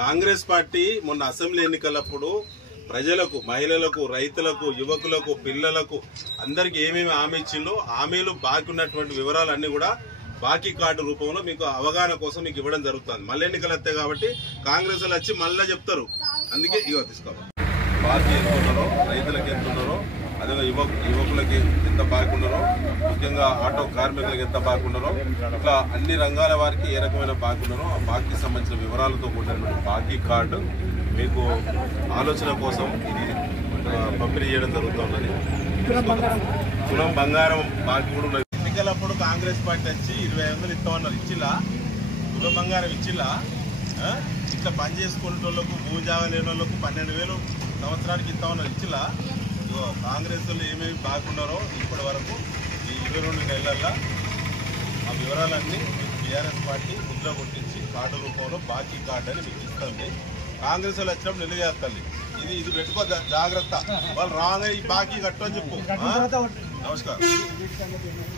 Congress party మొన్న assembly ఎన్నికలప్పుడు ప్రజలకు, మహిళలకు, రైతులకు, యువకులకు, పిల్లలకు అందరికి ఏమేమి హామీ ఇచ్చిందో హామీలు బాకీ ఉన్నటువంటి వివరాలన్నీ కూడా బాకీ కార్డు రూపంలో మీకు అవగాహన కోసం మీకు ఇవ్వడం జరుగుతుంది. మళ్ళీ ఎన్నికలు వస్తాయి కాబట్టి కాంగ్రెస్ వాళ్ళు వచ్చి మళ్ళీ చెప్తారు. అందుకే ఇగో తీసుకోవాలి. బాకీ ఎంత ఉన్నారో, రైతులకు ఎంత ఉన్నారో, అదే యువకులకి ఎంత బాకీ ఉన్నారో, ముఖ్యంగా ఆటో కార్మికులకు ఎంత బాకీ ఉన్నారో, ఇట్లా అన్ని రంగాల వారికి ఏ రకమైన బాకీ ఉన్నారో ఆ బాకీకి సంబంధించిన వివరాలతో కూడినటువంటి బాకీ కార్డు మీకు ఆలోచన కోసం ఇది పంపిణీ చేయడం జరుగుతున్నది. తులం బంగారం బాకీ కూడా ఉన్నది. ఎన్నికలప్పుడు కాంగ్రెస్ పార్టీ వచ్చి 20,000 ఇస్తామన్నారు. ఇచ్చిలా తులం బంగారం ఇచ్చిలా ఇట్లా పని చేసుకునే వాళ్ళకు, భూజాగా లేని వాళ్ళకు 12,000 సంవత్సరానికి ఇస్తామన్నారు. ఇచ్చిలా కాంగ్రెస్ వాళ్ళు ఏమేమి బాగున్నారో ఇప్పటి వరకు ఈ 22 నెలల్లో ఆ వివరాలన్నీ టీఆర్ఎస్ పార్టీ ముద్ర కొట్టించి కార్డు రూపంలో బాకీ కార్డు అని మీకు ఇస్తుంది. కాంగ్రెస్ వాళ్ళు వచ్చినప్పుడు నిలదీయాలి. ఇది పెట్టుకో జాగ్రత్త. వాళ్ళు రాగానే ఈ బాకీ కట్టని చెప్పు. నమస్కారం.